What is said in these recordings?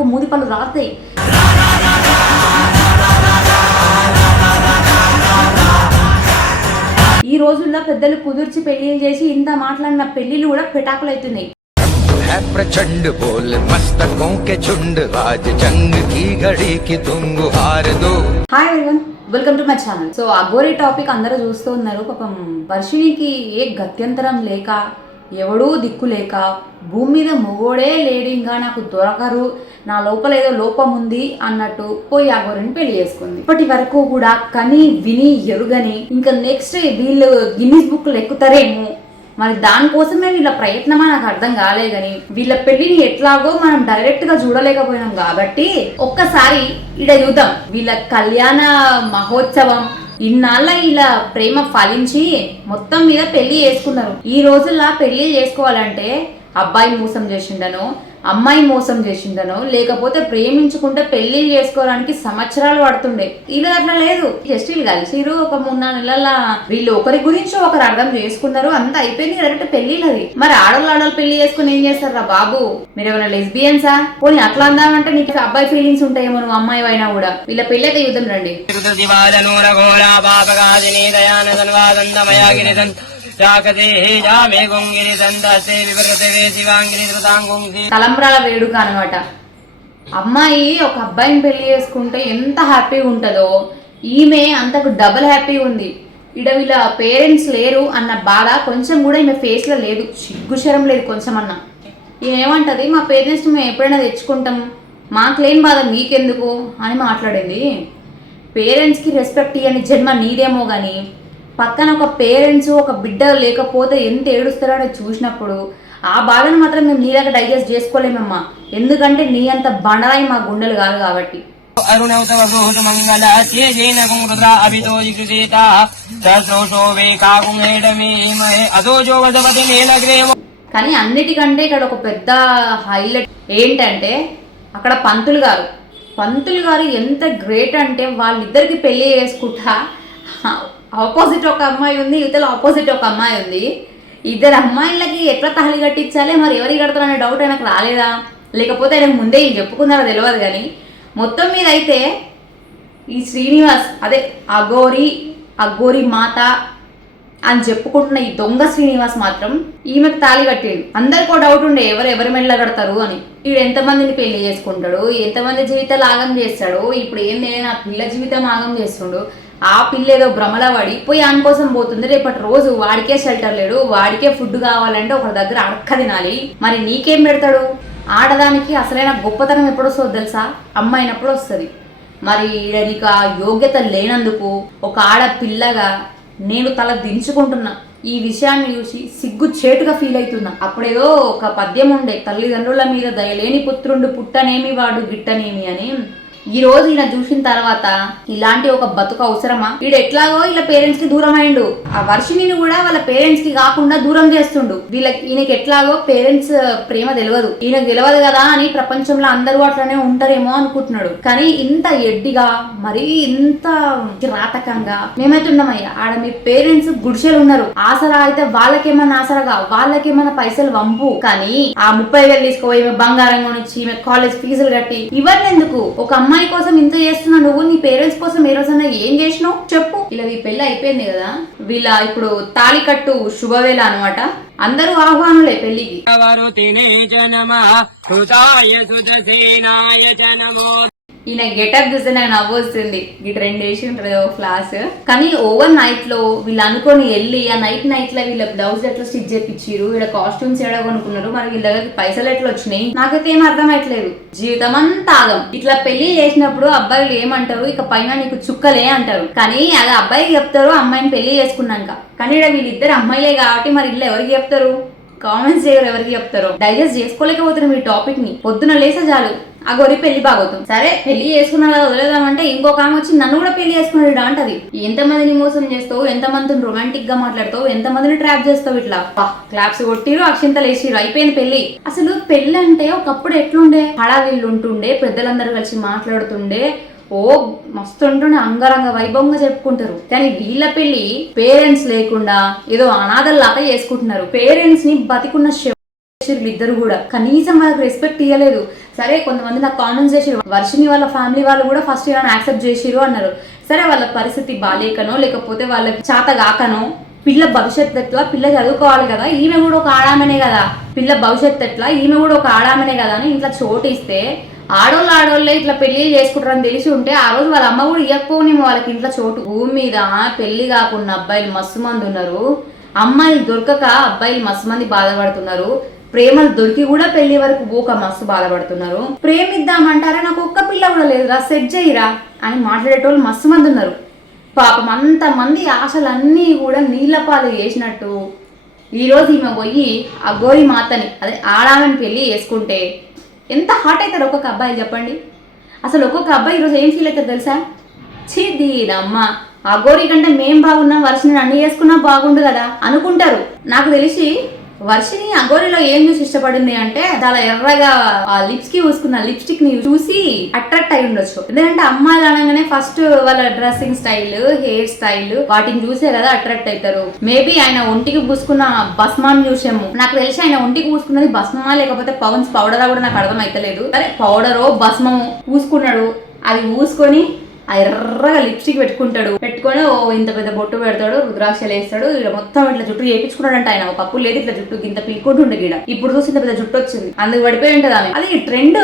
అనుకో మూది పళ్ళు రాస్తాయి. ఈ రోజుల్లో పెద్దలు కుదిర్చి పెళ్లిళ్ళు చేసి ఇంత మాట్లాడిన పెళ్లిళ్ళు కూడా పెటాకులు అవుతున్నాయి. प्रचंड बोल मस्तकों के झुंड आज जंग की घड़ी की तुम हार दो. Hi everyone, welcome to my channel. So Aghori topic అందరూ చూస్తూ ఉన్నారు. పాపం వర్షినికి ఏ గత్యంతరం లేక ఎవడూ దిక్కు లేక భూమి మీద మొగోడే లేడు, ఇంకా నాకు దొరకరు, నా లోపల ఏదో లోపం ఉంది అన్నట్టు పోయి అఘోరిని పెళ్లి చేసుకుంది. ఇప్పటి వరకు కూడా కని విని ఎరుగని ఇంకా నెక్స్ట్ వీళ్ళు గిన్నిస్ బుక్ ఎక్కుతారేమో, మరి దానికోసమే వీళ్ళ ప్రయత్నమా నాకు అర్థం కాలే. కానీ వీళ్ళ పెళ్లిని ఎట్లాగో మనం డైరెక్ట్ గా చూడలేకపోయినాం కాబట్టి ఒక్కసారి ఇడ చూద్దాం. వీళ్ళ కళ్యాణ మహోత్సవం ఇన్నాళ్ళ ఇలా ప్రేమ ఫలించి మొత్తం మీద పెళ్లి చేసుకున్నారు. ఈ రోజుల్లో పెళ్లి చేసుకోవాలంటే అబ్బాయి మోసం చేసిండనో అమ్మాయి మోసం చేసిండనో లేకపోతే ప్రేమించుకుంటే పెళ్లి చేసుకోవడానికి సంవత్సరాలు పడుతుండే. ఇలా అట్లా లేదు, జస్ట్ వీళ్ళు కలిసిరు ఒక 3-4 నెలల వీళ్ళు ఒకరి గురించి ఒకరు అర్థం చేసుకున్నారు, అంతా అయిపోయింది, డైరెక్ట్ పెళ్లిలది. మరి ఆడోళ్ళు పెళ్లి చేసుకుని ఏం చేస్తారా బాబు, మీరు ఏమైనా లెస్బియన్సా? పోనీ అట్లా అందామంటే నీకు అబ్బాయి ఫీలింగ్స్ ఉంటాయేమో, నువ్వు అమ్మాయి అయినా కూడా. వీళ్ళ పెళ్లి అయితే యుద్ధం రండి. తలంబ్రాల వేడుక అనమాట. అమ్మాయి ఒక అబ్బాయిని పెళ్లి చేసుకుంటే ఎంత హ్యాపీగా ఉంటుందో ఈమె అంతకు డబుల్ హ్యాపీగా ఉంది. ఇడ వీళ్ళ పేరెంట్స్ లేరు అన్న బాధ కొంచెం కూడా ఈమె ఫేస్ లో లేదు, సిగ్గుశరం లేదు కొంచెం అన్న. ఏమంటది, మా పేరెంట్స్ మేము ఎప్పుడైనా తెచ్చుకుంటాం, మాకు లేని బాధ మీకెందుకు అని మాట్లాడింది. పేరెంట్స్ కి రెస్పెక్ట్ ఇవ్వని జన్మ నీదేమో గాని పక్కన ఒక పేరెంట్స్ ఒక బిడ్డ లేకపోతే ఎంత ఏడుస్తారో అని చూసినప్పుడు ఆ బాధను మాత్రం మేము నీలాగా డైజెస్ట్ చేసుకోలేమమ్మా, ఎందుకంటే నీ అంత బండరాయి మా గుండెలు కాదు కాబట్టి. కానీ అన్నిటికంటే ఇక్కడ ఒక పెద్ద హైలైట్ ఏంటంటే అక్కడ పంతులు గారు ఎంత గ్రేట్ అంటే వాళ్ళిద్దరికి పెళ్లి చేసుకుంటా ఆపోజిట్ ఒక అమ్మాయి ఉంది, ఇవతల ఆపోజిట్ ఒక అమ్మాయి ఉంది. ఇద్దరు అమ్మాయిలకి ఎట్లా తాళి కట్టించాలి, మరి ఎవరికి కడతారనే డౌట్ ఆయనకు రాలేదా, లేకపోతే ఆయన ముందే ఏం చెప్పుకున్నారో తెలియదు. కానీ మొత్తం మీద అయితే ఈ శ్రీనివాస్ అదే అఘోరి మాత అని చెప్పుకుంటున్న ఈ దొంగ శ్రీనివాస్ మాత్రం ఈమెకు తాళి కట్టిండు. అందరికీ డౌట్ ఉండే ఎవరి మెళ్ళ కడతారు అని. వీడు ఎంతమందిని పెళ్లి చేసుకుంటాడు, ఎంతమంది జీవితాలు ఆగం చేస్తాడు, ఇప్పుడు ఏంది నా పిల్ల జీవితం ఆగం చేస్తుండు. ఆ పిల్ల ఏదో భ్రమల పడి పోయి ఆయన కోసం పోతుంది. రేపటి రోజు వాడికే షెల్టర్ లేడు, వాడికే ఫుడ్ కావాలంటే ఒకరి దగ్గర అడక్క తినాలి. మరి నీకేం పెడతాడు? ఆడదానికి అసలైన గొప్పతనం ఎప్పుడు వస్తుందో తెలుసా? అమ్మాయినప్పుడు వస్తుంది. మరి నీకు ఆ యోగ్యత లేనందుకు ఒక ఆడపిల్లగా నేను తల దించుకుంటున్నా. ఈ విషయాన్ని చూసి సిగ్గు చేటుగా ఫీల్ అవుతున్నా. అప్పుడేదో ఒక పద్యం ఉండే, తల్లిదండ్రుల మీద దయలేని పుత్రుండు పుట్టనేమి వాడు గిట్టనేమి అని. ఈ రోజు ఈయన చూసిన తర్వాత ఇలాంటి ఒక బతుకు అవసరమా? వీడు ఎట్లాగో వీళ్ళ పేరెంట్స్ కి దూరం అయిండు, ఆ వర్షిని కూడా వాళ్ళ పేరెంట్స్ కి కాకుండా దూరం చేస్తుండు. ఈయనకి ఎట్లాగో పేరెంట్స్ ప్రేమ తెలియదు, ఈయనకు తెలియదు కదా అని ప్రపంచంలో అందరూ అట్లనే ఉంటారేమో అనుకుంటున్నాడు. కానీ ఇంత ఎడ్డిగా మరీ ఇంత కిరాతకంగా మేమైతున్నామయ్యా. ఆడ మీ పేరెంట్స్ గుడిసెలు ఉన్నారు, ఆసరా అయితే వాళ్ళకేమన్నా ఆసరగా వాళ్ళకేమన్నా పైసలు వంపు. కానీ ఆ 30,000 తీసుకోపోయి బంగారం కొనిచ్చి ఈమె కాలేజ్ ఫీజులు కట్టి ఇవన్నీ ఎందుకు? ఒక అమ్మాయి కోసం ఇంత చేస్తున్నా నువ్వు, నీ పేరెంట్స్ కోసం ఏ రోజన్నా ఏం చేసినావు చెప్పు. ఇలా ఈ పెళ్లి అయిపోయింది కదా, వీళ్ళ ఇప్పుడు తాళి కట్టు శుభవేళ అనమాట. అందరూ ఆహ్వానులే పెళ్లికి. ఈయన గెటప్ చూస్తే నాకు నవ్వు వస్తుంది. ఈ ట్రెండ్ వేసి ఉంటుంది ఫ్లాస్. కానీ ఓవర్ నైట్ లో వీళ్ళు అనుకొని వెళ్ళి ఆ నైట్ లో వీళ్ళ బ్లౌజ్ ఎట్లా స్టిచ్ చేపించారు, వీళ్ళ కాస్ట్యూమ్స్ ఎడ కొనుక్కున్నారు, మరి వీళ్ళ దగ్గర పైసలు ఎట్లా వచ్చినాయి నాకైతే ఏం అర్థమయ్యట్లేదు. జీవితం అంతా ఆగం. ఇట్లా పెళ్లి చేసినప్పుడు అబ్బాయిలు ఏమంటారు, ఇక పైన నీకు చుక్కలే అంటారు. కానీ అది అబ్బాయికి చెప్తారు అమ్మాయిని పెళ్లి చేసుకున్నాక. కానీ వీళ్ళిద్దరు అమ్మాయిలే కాబట్టి మరి ఇల్లు ఎవరికి చెప్తారు? కామెంట్స్ చేయరు, ఎవరికి చెప్తారు? డైజెస్ట్ చేసుకోలేకపోతున్నారు మీ టాపిక్ ని. పొద్దున లేసా చాలు అఘోరి పెళ్లి బాగోతాం. సరే పెళ్లి చేసుకున్నా కదా వదిలేదామంటే ఇంకొక ఆమె వచ్చి నన్ను కూడా పెళ్లి చేసుకున్నాడు అంటది. ఎంతమందిని మోసం చేస్తావు, ఎంతమందిని రొమాంటిక్ గా మాట్లాడతావు, ఎంతమందిని ట్రాప్ చేస్తావు. ఇట్లా క్లాప్స్ కొట్టిరు, అక్షింతలు వేసిరు, అయిపోయింది పెళ్లి. అసలు పెళ్లి అంటే ఒకప్పుడు ఎట్లుండే, హడావిల్లు ఉంటుండే, పెద్దలందరూ కలిసి మాట్లాడుతుండే, ఓ మస్తు ఉంటుండే, అంగరంగ వైభవంగా చెప్పుకుంటారు. కానీ వీళ్ళ పెళ్లి పేరెంట్స్ లేకుండా ఏదో అనాథల్లాగా చేసుకుంటున్నారు. పేరెంట్స్ ని బతికున్న చేసారు ఇద్దరు కూడా, కనీసం వాళ్ళకి రెస్పెక్ట్ ఇవ్వలేదు. సరే కొంతమంది నాకు కామెంట్స్ చేసారు, వర్షిని వాళ్ళ ఫ్యామిలీ వాళ్ళు కూడా ఫస్ట్ ఇలా యాక్సెప్ట్ చేసిరు అన్నారు. సరే వాళ్ళ పరిస్థితి బాలేకనో లేకపోతే వాళ్ళకి చేత కాకనో, పిల్ల భవిష్యత్తు ఎట్లా, పిల్ల చదువుకోవాలి కదా, ఈమె కూడా ఒక ఆడామనే కదా, పిల్ల భవిష్యత్తు ఎట్లా, ఈమె కూడా ఒక ఆడామనే కదా అని ఇంట్లో చోటు ఇస్తే ఆడోళ్ళే ఇట్లా పెళ్లి చేసుకుంటారని తెలిసి ఉంటే ఆ రోజు వాళ్ళ అమ్మ కూడా ఇవ్వకపోనేమో వాళ్ళకి ఇంట్లో చోటు. భూమి మీద పెళ్లి కాకుండా అబ్బాయిలు మస్తు మంది ఉన్నారు, అమ్మాయిలు దొరకక అబ్బాయిలు మస్తు మంది బాధపడుతున్నారు, ప్రేమలు దొరికి కూడా పెళ్లి వరకు పోక మస్తు బాధపడుతున్నారు. ప్రేమిద్దామంటారా, నాకు ఒక్క పిల్ల కూడా లేదురా, సెట్ చేయరా అని మాట్లాడేటోళ్ళు మస్తు మంది ఉన్నారు. పాపం అంతమంది ఆశలన్నీ కూడా నీళ్ల పాలు చేసినట్టు ఈరోజు ఈమె పోయి ఆ గోరి మాతని అదే ఆడామని పెళ్లి చేసుకుంటే ఎంత హాట్ అవుతారు ఒక్కొక్క అబ్బాయి చెప్పండి. అసలు ఒక్కొక్క అబ్బాయి ఈరోజు ఏం ఫీల్ అవుతారు తెలుసా, ఛీ దీనమ్మ ఆ గోరి కంటే మేం బాగున్నాం, వర్షిని అన్ని చేసుకున్నా బాగుండు కదా అనుకుంటారు. నాకు తెలిసి వర్షిని అగోరిలో ఏం చూసి ఇష్టపడింది అంటే చాలా ఎర్రగా ఆ లిప్స్ కి పూసుకున్న లిప్స్టిక్ ని చూసి అట్రాక్ట్ అయి ఉండొచ్చు. ఎందుకంటే అమ్మాయిలు అనగానే ఫస్ట్ వాళ్ళ డ్రెస్సింగ్ స్టైల్, హెయిర్ స్టైల్ వాటిని చూసే కదా అట్రాక్ట్ అవుతారు. మేబీ ఆయన ఒంటికి పూసుకున్న భస్మాన్ని చూసాము. నాకు తెలిసి ఆయన ఒంటికి పూసుకున్నది భస్మమా లేకపోతే పవన్స్ పౌడరా కూడా నాకు అర్థం అయితలేదు. సరే పౌడరో భస్మము పూసుకున్నాడు, అది పూసుకొని ఆ ఎర్రగా లిప్స్టిక్ పెట్టుకొని ఓ ఇంత పెద్ద బొట్టు పెడతాడు, రుద్రాక్షలు వేస్తాడు, ఇక్కడ మొత్తం ఇట్లా జుట్టు చేయించుకున్నాడంట ఆయన. ఒక కప్పు లేదు ఇట్లా జుట్టు ఇంత పిలుకుంటుండే గిడ. ఇప్పుడు చూసి ఇంత పెద్ద జుట్టు వచ్చింది, అందుకు పడిపోయి ఉంటుంది ఆమె. అది ట్రెండ్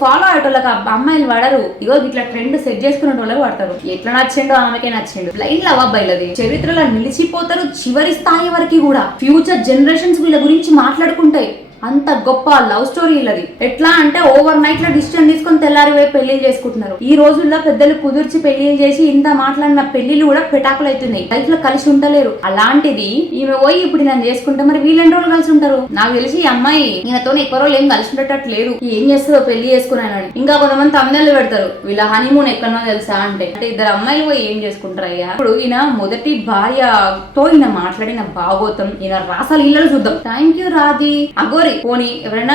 ఫాలో అయ్యేటోళ్ళకి అమ్మాయిలు వాడరు, ఇగో ఇట్లా ట్రెండ్ సెట్ చేసుకునే వాళ్ళకి వాడతారు. ఎట్లా నచ్చిండో ఆమెకే నచ్చిండు. లైన్ లవ్ అబ్బాయిలది చరిత్రలో నిలిచిపోతారు చివరి స్థాయి వరకు కూడా. ఫ్యూచర్ జనరేషన్స్ వీళ్ళ గురించి మాట్లాడుకుంటాయి. అంత గొప్ప లవ్ స్టోరీ ఇల్లది. ఎట్లా అంటే ఓవర్ నైట్ లో డిసిషన్ తీసుకొని తెల్లారి వైపు పెళ్లిళ్ళు చేసుకుంటున్నారు. ఈ రోజుల్లో పెద్దలు కుదిర్చి పెళ్లిళ్ళు చేసి ఇంత మాట్లాడిన పెళ్లిళ్ళు కూడా పెటాకులు అవుతున్నాయి, లైఫ్ లో కలిసి ఉంటలేరు. అలాంటిది ఈమె పోయి ఇప్పుడు నేను చేసుకుంటే మరి వీళ్ళెన్ని రోజులు కలిసి ఉంటారు? నాకు తెలిసి ఈ అమ్మాయి ఈయనతో ఎక్కువ రోజులు ఏం కలిసి ఉండేటట్టు లేదు. ఏం చేస్తుందో పెళ్లి చేసుకున్నానని. ఇంకా కొంతమంది తమ్ముళ్ళు పెడతారు వీళ్ళ హనీమూన్ ఎక్కడో తెలుసా అంటే ఇద్దరు అమ్మాయిలు పోయి ఏం చేసుకుంటారు అయ్యా. ఇప్పుడు ఈయన మొదటి భార్యతో ఈయన మాట్లాడిన భాగోతం, ఈయన రాసాలు ఇళ్ళలో చూద్దాం. Thank you Radhi. అగోరి పోనీ ఎవరైనా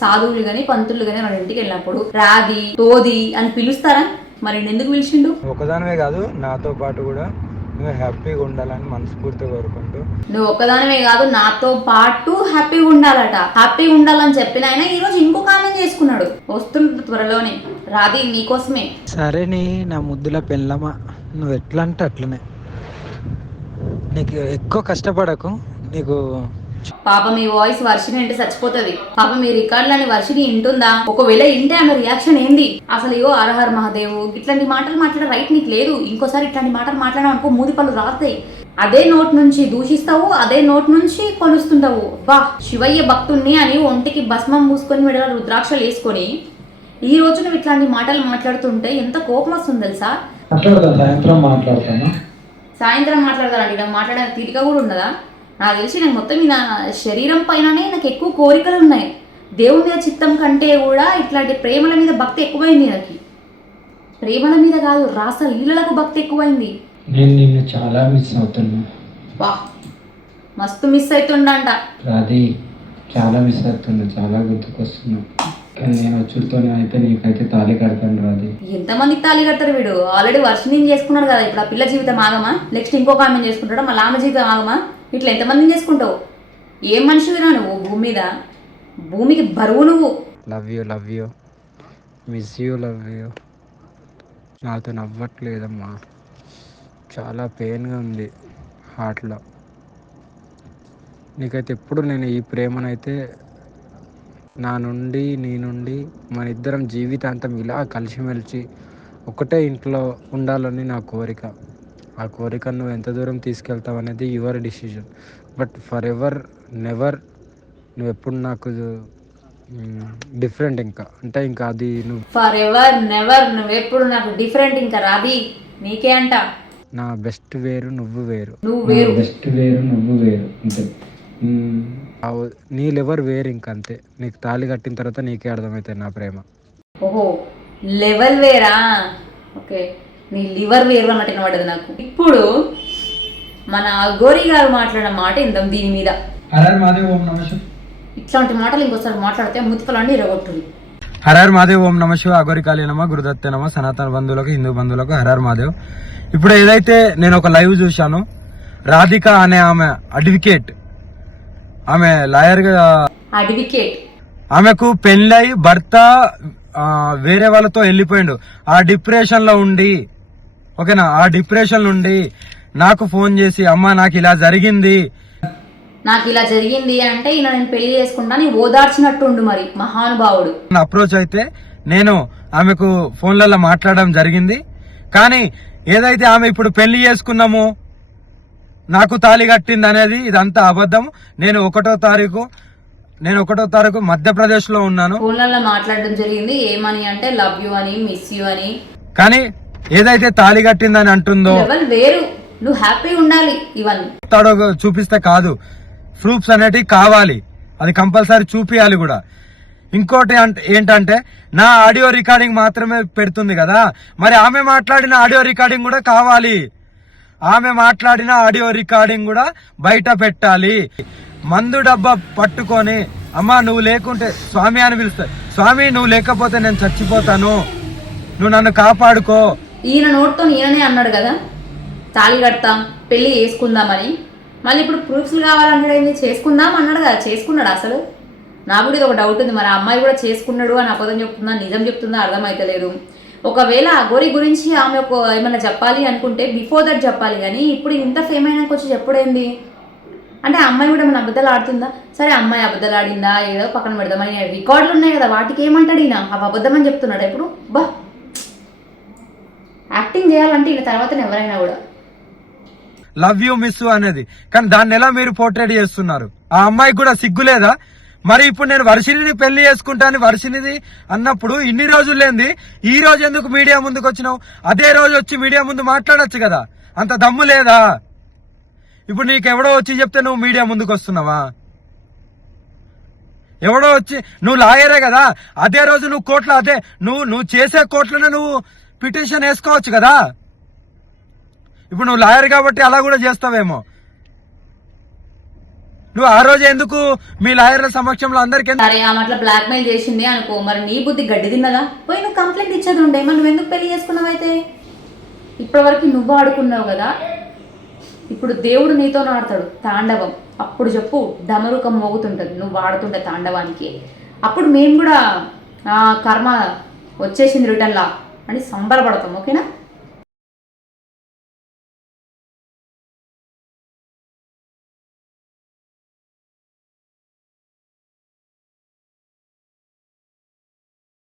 సాధువులు గాని పంతులు గాని మన ఇంటికి వెళ్ళినప్పుడు రాధి తోది అని పిలుస్తారా? మరి ఎందుకు పిలిచిండు? ఒకదానివే కాదు నాతో పాటు కూడా నువ్వు హ్యాపీగా ఉండాలని మనస్ఫూర్తిగా కోరుకుంటూ. నువ్వు ఒక్కదానివే కాదు నాతో పాటు హ్యాపీగా ఉండాలట. హ్యాపీగా ఉండాలని చెప్పిన ఆయన ఈ రోజు ఇంకో కామెంట్ చేసుకున్నాడు. వస్తుంది త్వరలోనే. రాధి నీకోసమే. సరే నీ నా ముద్దుల పెళ్ళమా, నువ్వు ఎట్లా అంటే అట్లనే, నీకు ఎక్కువ కష్టపడకు. నీకు పాప మీ వాయిస్ వర్షిని అంటే చచ్చిపోతుంది. పాప మీ రికార్డులని వర్షిని వింటుందా? ఒకవేళ వింటే ఆమె రియాక్షన్ ఏంది? అసలు ఇగో హరహర్ మహాదేవ్ ఇట్లాంటి మాటలు మాట్లాడే రైట్ నీకు లేదు. ఇంకోసారి ఇట్లాంటి మాటలు మాట్లాడావు అనుకో మూది పళ్ళు రాస్తాయి. అదే నోట్ నుంచి దూషిస్తావు, అదే నోట్ నుంచి కొలుస్తుంటావు. బా శివయ్య భక్తుణ్ణి అని ఒంటికి భస్మం పూసుకొని మెడల రుద్రాక్షలు వేసుకొని ఈ రోజు నువ్వు ఇట్లాంటి మాటలు మాట్లాడుతుంటే ఎంత కోపం వస్తుంది తెలుసా? సాయంత్రం మాట్లాడతానండి. నాకు మాట్లాడే తీరిక కూడా ఉన్నదా? నాకు తెలిసి నాకు మొత్తం నా శరీరం పైననే నాకు ఎక్కువ కోరికలు ఉన్నాయి. దేవుని మీద చిత్తం కంటే కూడా ఇట్లాంటి ప్రేమల మీద భక్తి ఎక్కువైంది. నాకు ప్రేమల మీద కాదు రాస లీలలకు భక్తి ఎక్కువైంది. నేను నిన్ను చాలా మిస్ అవుతున్నా. వా మస్తు మిస్ అవుతుండంట. అది చాలా మిస్ అవుతున్నా, చాలా గుర్తుకొస్తున్నా. కానీ నేను వచ్చుడితోనే అయితే నీకైతే తాళి కడతాను రాది. ఎంతమందికి తాళి కడతారు? వీడు ఆల్రెడీ వర్షిని చేసుకున్నాడు కదా. ఇప్పుడు ఆ పిల్ల జీవితం ఆగమా? నెక్స్ట్ ఇంకొక ఆమె చేసుకుంటాడా? మళ్ళీ ఆమె జీవితం ఆగమా? ఇట్లా ఎంతమందిని చేసుకుంటావు? ఏం మనిషివిరా నువ్వు? భూమి మీద భూమికి బరువు నువ్వు. Love you miss you love you. నాతో నవ్వట్లేదమ్మా, చాలా పెయిన్గా ఉంది హార్ట్లో. నీకైతే ఎప్పుడు నేను ఈ ప్రేమనైతే నా నుండి నీ నుండి మన ఇద్దరం జీవితాంతం ఇలా కలిసిమెలిసి ఒకటే ఇంట్లో ఉండాలని నా కోరిక. ఆ కోరిక నువ్వు ఎంత దూరం తీసుకెళ్తావు అనేది your decision. But for ever never నువ్వు ఎప్పుడు నాకు డిఫరెంట్. ఇంకా అంటే ఇంకా అది నువ్వు ఫర్ ఎవర్ నెవర్ నువ్వు ఎప్పుడు నాకు డిఫరెంట్. ఇంకా రాది నీకే అంట. నా బెస్ట్ వేరు నువ్వు వేరు, నువ్వు వేరు. బెస్ట్ వేరు నువ్వు వేరు అంతే. నీ లెవర్ వేరు. ఇంకా అంతే. నీకు తాళి కట్టిన తర్వాత నీకే అర్థమవుతుంది నా ప్రేమ. ఓహో లెవెల్ వేరా? ఓకే నీ లివర్ వేరు అన్నట్టు వినబడ్డది నాకు. ఇప్పుడు మన గోరి గారు మాట్లాడిన మాట ఇందాం దీని మీద. హరహర్ మహాదేవ్ ఓం నమః శివాయ. ఇట్లాంటి మాటలు ఇంకోసారి మాట్లాడితే ముత్తుకలన్నీ ఇరగొట్టుంది. హరహర్ మహాదేవ్ ఓం నమః శివాయ. అగోరి కాళీ నమ, గురుదత్తే నమ, సనాతన బంధువులకు హిందూ బంధువులకు హరహర్ మహాదేవ్. ఇప్పుడు ఏదైతే నేను ఒక లైవ్ చూశాను, రాధిక అనే ఆమె అడ్వకేట్ ఆమె లాయర్ గా అడ్వకేట్. ఆమెకు పెళ్ళై భర్త వేరే వాళ్ళతో వెళ్ళిపోయిండు. ఆ డిప్రెషన్ లో ఉండి, ఓకేనా, ఆ డిప్రెషన్ నుండి నాకు ఫోన్ చేసి అమ్మా నాకు ఇలా జరిగింది అంటే ఈయన నేను పెళ్లి చేసుకుంటాను ఓదార్చినట్టుండు మరి మహానుభావుడు. అప్రోచ్ అయితే నేను ఆమెకు ఫోన్లలో మాట్లాడడం జరిగింది. కానీ ఏదైతే ఆమె ఇప్పుడు పెళ్లి చేసుకున్నామో నాకు తాళి కట్టింది అనేది ఇదంతా అబద్ధం. నేను ఒకటో తారీఖు మధ్యప్రదేశ్ లో ఉన్నాను. ఫోన్లలో మాట్లాడడం జరిగింది. ఏమని అంటే లవ్ యూ అని, మిస్ యూ అని. కానీ ఏదైతే తాళి కట్టిందని అంటుందో వేరు, నువ్వు హ్యాపీ ఉండాలి. ఇవన్నీ చూపిస్తే కాదు, ప్రూఫ్స్ అనేటివి కావాలి, అది కంపల్సరీ చూపియాలి కూడా. ఇంకోటి ఏంటంటే నా ఆడియో రికార్డింగ్ మాత్రమే పెడుతుంది కదా, మరి ఆమె మాట్లాడిన ఆడియో రికార్డింగ్ కూడా కావాలి. ఆమె మాట్లాడిన ఆడియో రికార్డింగ్ కూడా బయట పెట్టాలి. మందు డబ్బా పట్టుకొని అమ్మా నువ్వు లేకుంటే స్వామి అని పిలుస్తా, స్వామి నువ్వు లేకపోతే నేను చచ్చిపోతాను, నువ్వు నన్ను కాపాడుకో. ఈయన నోట్తో ఈయననే అన్నాడు కదా తాళి కడతాం పెళ్లి చేసుకుందామని. మళ్ళీ ఇప్పుడు ప్రూఫ్స్ కావాలంటాడు. ఏంది చేసుకుందాం అన్నాడు కదా, చేసుకున్నాడు అసలు? నాకు కూడా ఇది ఒక డౌట్ ఉంది. మరి ఆ అమ్మాయి కూడా చేసుకున్నాడు అని అబద్ధం చెప్తుందా నిజం చెప్తుందా అర్థమైతలేదు. ఒకవేళ అఘోరి గురించి ఆమె ఏమైనా చెప్పాలి అనుకుంటే బిఫోర్ దట్ చెప్పాలి, కానీ ఇప్పుడు ఇంత ఫేమ్ అయినాక వచ్చి చెప్పుడేంది అంటే అమ్మాయి కూడా ఏమైనా అబద్ధాలు ఆడుతుందా? సరే అమ్మాయి అబద్ధాలు ఆడిందా ఏదో పక్కన పెడదామని రికార్డులు ఉన్నాయి కదా, వాటికి ఏమంటాడు ఈయన? అవి అబద్ధం అని చెప్తున్నాడు. ఇప్పుడు బా యాక్టింగ్ చేయాలంటే ఈయన తర్వాత ఎవరైనా కూడా లవ్ యూ మిస్ అనేది, కానీ దాన్ని ఎలా మీరు పోర్ట్రేట్ చేస్తున్నారు? ఆ అమ్మాయికి కూడా సిగ్గులేదా? మరి ఇప్పుడు నేను వర్షిణిని పెళ్లి చేసుకుంటాను వర్షిణిది అన్నప్పుడు ఇన్ని రోజులు లేంది ఈ రోజు ఎందుకు మీడియా ముందుకు వచ్చినావు? అదే రోజు వచ్చి మీడియా ముందు మాట్లాడొచ్చు కదా, అంత దమ్ము లేదా? ఇప్పుడు నీకెవడో వచ్చి చెప్తే నువ్వు మీడియా ముందుకు వస్తున్నావా? ఎవడో వచ్చి, నువ్వు లాయరే కదా, అదే రోజు నువ్వు కోర్టులో అదే నువ్వు చేసే కోర్టులోనే నువ్వు పిటిషన్ వేసుకోవచ్చు కదా. ఇప్పుడు నువ్వు లాయర్ కాబట్టి అలా కూడా చేస్తావేమో. నువ్వు ఆ రోజు ఎందుకు మీ లాయర్ల సమక్షంలో అందరికి సరే ఆమె అట్లా బ్లాక్ మెయిల్ చేసింది అనుకో, మరి నీ బుద్ధి గడ్డి తిన్నదా? పోయి నువ్వు కంప్లైంట్ ఇచ్చేది ఉండే, మరి నువ్వు ఎందుకు పెళ్లి చేసుకున్నావు? అయితే ఇప్పటివరకు నువ్వు ఆడుకున్నావు కదా, ఇప్పుడు దేవుడు నీతో ఆడతాడు తాండవం. అప్పుడు చెప్పు, డమరుకం మోగుతుంటుంది నువ్వు ఆడుతుంటే తాండవానికి. అప్పుడు మేము కూడా కర్మ వచ్చేసింది రిటర్న్లా అని సంబరపడతాం. ఓకేనా?